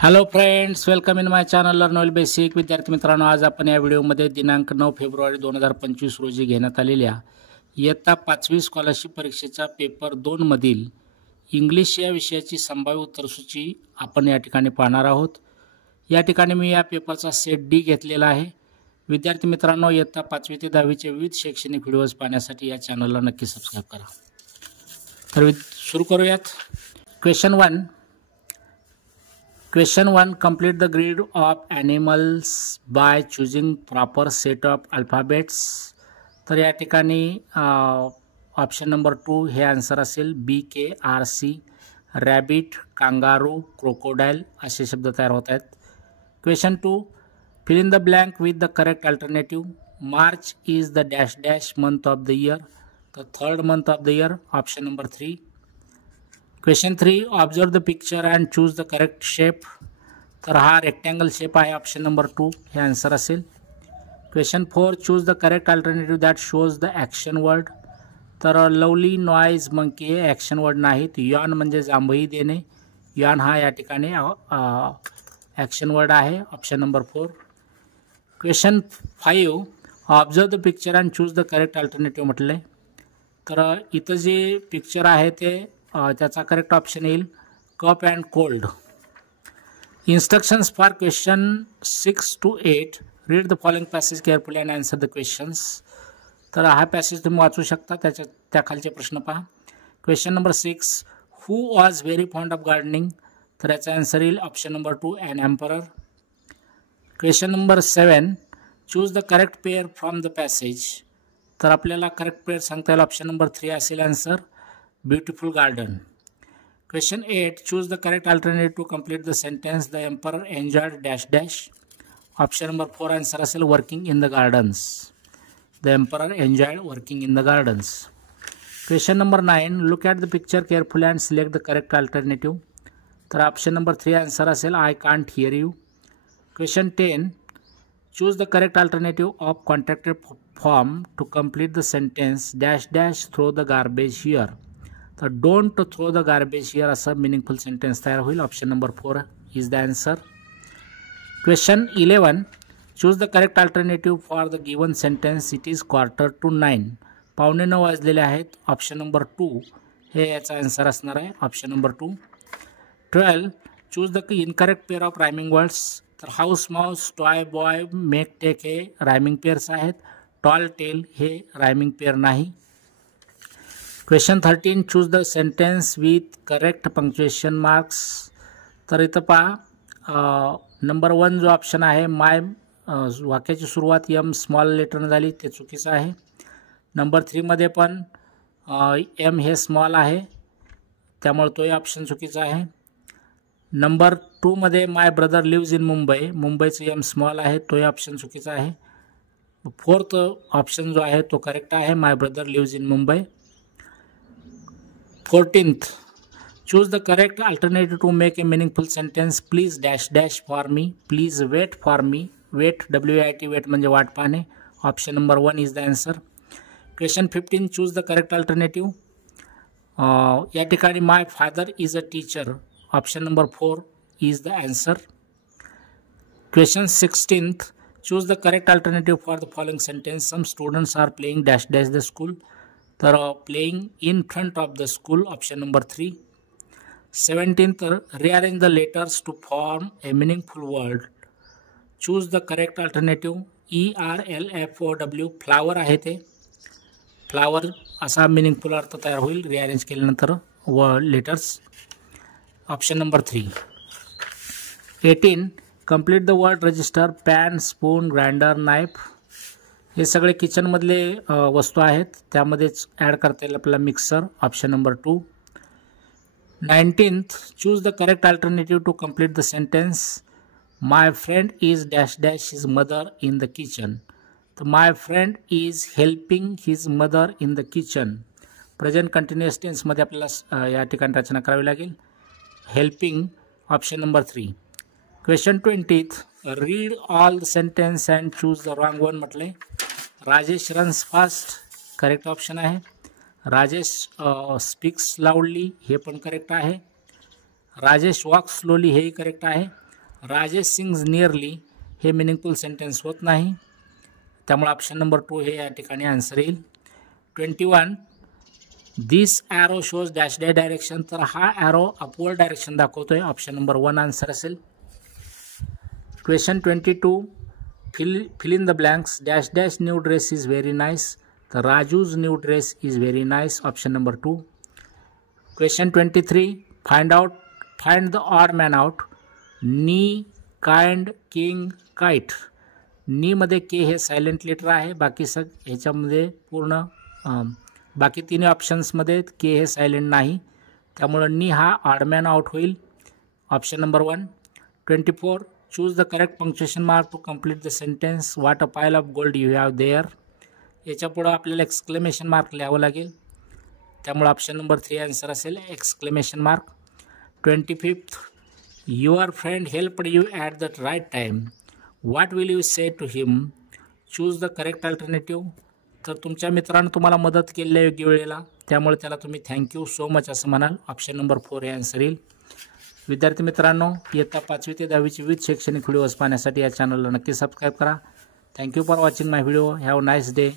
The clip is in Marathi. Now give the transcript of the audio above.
Hello friends, welcome in my channel learn well basic. विद्यार्थी मित्रांनो, आज आपण या व्हिडिओमध्ये दिनांक 9 फेब्रुवारी 2025 रोजी घेण्यात आलेल्या इयत्ता 5वी स्कॉलरशिप परीक्षेचा पेपर 2 मधील इंग्लिश या विषयाची संभाव्य उत्तरसूची आपण या ठिकाणी पाहणार आहोत. या ठिकाणी मी या पेपरचा सेट डी घेतलेला आहे. विद्यार्थी मित्रांनो, इयत्ता 5वी ते 10वीचे विविध शैक्षणिक व्हिडिओज पाहण्यासाठी या चॅनलला नक्की सबस्क्राईब करा. तर सुरू करूयात. Question 1. Complete the grid of animals by choosing proper set of alphabets. तर या ठिकाणी ऑप्शन नंबर 2 हे आन्सर असेल. BKRC, रॅबिट, कांगारू, क्रोकोडाईल असे शब्द तयार होत आहेत. Question 2. Fill in the blank with the correct alternative. March is the dash dash month of the year. The third month of the year. Option number 3. Question 3. Observe the picture and choose the correct shape. तर हा रेक्टँगल शेप आहे. ऑप्शन नंबर 2 हे आन्सर असेल. Question 4. Choose the correct alternative that shows the action word. तर लवली, नॉईज, मंकी हे ॲक्शन वर्ड नाहीत. यॉन म्हणजे जांभई देणे. यॉन हा या ठिकाणी ॲक्शन वर्ड आहे. Option number 4. Question 5. Observe the picture and choose the correct alternative म्हटले. तर इथं जे पिक्चर आहे ते त्याचा करेक्ट ऑप्शन येईल cup and cold. Instructions for question 6 to 8. Read the following passage carefully and answer the questions. तर हा पॅसेज तुम्ही वाचू शकता. त्या खालचे प्रश्न पहा. Question number 6. Who was very fond of gardening. तर याचा आन्सर येईल option number 2 an emperor. Question number 7. Choose the correct pair from the passage. तर आपल्याला करेक्ट पेअर सांगता येईल. ऑप्शन नंबर 3 असेल answer. Beautiful garden. Question 8. Choose the correct alternative to complete the sentence. The emperor enjoyed dash dash. Option number 4 answer असेल working in the gardens. The emperor enjoyed working in the gardens. Question number 9. Look at the picture carefully and select the correct alternative. तर option number 3 answer असेल I can't hear you. Question 10. Choose the correct alternative of contracted form to complete the sentence dash dash throw the garbage here. तर don't throw the garbage here असं मिनिंगफुल सेंटेन्स तयार होईल. Option number 4 is the answer. Question 11. Choose the correct alternative for the given sentence. It is 8:45. 9:15 वाजलेले आहेत. ऑप्शन नंबर 2 हे याचा आन्सर असणार आहे. Option number 2. 12. Choose the incorrect pair of rhyming words. तर house, mouse, toy, boy, make, take हे रायमिंग पेअर्स आहेत. टॉल, टेल हे रायमिंग पेअर नाही. Question 13. Choose the sentence with correct punctuation marks. तर इथं पहा नंबर 1 जो ऑप्शन आहे माय वाक्याची सुरुवात एम स्मॉल लेटरनं झाली ते चुकीचं आहे. नंबर 3मध्ये पण एम हे स्मॉल आहे त्यामुळे तोही ऑप्शन चुकीचा आहे. नंबर 2मध्ये my brother lives in Mumbai. मुंबईचं एम स्मॉल आहे तोही ऑप्शन चुकीचा आहे. 4th ऑप्शन जो आहे तो करेक्ट आहे. My brother lives in Mumbai. 14th. Choose the correct alternative to make a meaningful sentence. Please dash dash for me. Please wait for me. Wait, WAIT, wait म्हणजे वाट पाहणे. Option number 1 is the answer. Question 15. Choose the correct alternative. या ठिकाणी my father is a teacher. Option number 4 is the answer. Question 16th. Choose the correct alternative for the following sentence. Some students are playing dash dash the school. तर playing in front of the school. Option number 3. 17th. Rearrange the letters to form a meaningful word. Choose the correct alternative. ERLFOW flower आहे ते. फ्लावर असा मिनिंगफुल अर्थ तयार होईल रिअरेंज केल्यानंतर letters. Option number 3. 18. Complete the word register. Pan, spoon, grinder, knife हे सगळे किचनमधले वस्तू आहेत. त्यामध्येच ॲड करता येईल आपल्याला mixer. Option number 2. 19th. Choose the correct alternative to complete the sentence. My friend is dash dash his mother in the kitchen. तर my friend is helping his mother in the kitchen. Present continuous टेन्समध्ये आपल्याला या ठिकाणी रचना करावी लागेल. Helping. Option number 3. Question 20th. Read all the sentence and choose the wrong one म्हटले. Rajesh runs fast correct option आहे. राजेश स्पीक्स लाऊडली हे पण करेक्ट आहे. राजेश वॉक स्लोली हेही करेक्ट आहे. राजेश सिंग्स नियरली हे मिनिंगफुल सेंटेन्स होत नाही, त्यामुळे ऑप्शन नंबर 2 हे या ठिकाणी आन्सर येईल. 21 this arrow shows dash dash direction, तर हा ॲरो अपवर्ड डायरेक्शन दाखवतोय, ऑप्शन नंबर 1 आन्सर असेल. Question 22 fill in the blanks dash dash new dress is very nice, तर Raju's new dress is very nice, option number 2. Question 23 find the odd man out, नी काइंड किंग काइट. नी मध्ये के हे सायलेंट लेटर आहे, बाकी ह्याच्यामध्ये पूर्ण बाकी तिन्ही ऑप्शन्समध्ये के हे सायलेंट नाही, त्यामुळं नी हा ऑड मॅन आउट होईल, option number 1. 24 choose the correct punctuation mark to complete the sentence, what a pile of gold you have there. याच्या पुढं आपल्याला एक्सक्लेमेशन मार्क लिहावं लागेल, त्यामुळे ऑप्शन नंबर 3 आन्सर असेल exclamation mark. 25 your friend helped you at the right time, what will you say to him, choose the correct alternative. तर तुमच्या मित्रानं तुम्हाला मदत केली योग्य वेळेला, त्यामुळे त्याला तुम्ही थँक्यू सो मच असं म्हणाल, ऑप्शन नंबर 4 हे आन्सर येईल. विद्यार्थी मित्रांनो, इयत्ता 5वी ते 10वीची विविध शैक्षणिक व्हिडिओज पाहण्यासाठी या चॅनलला नक्की सबस्क्राईब करा. Thank you for watching my video. Have nice day.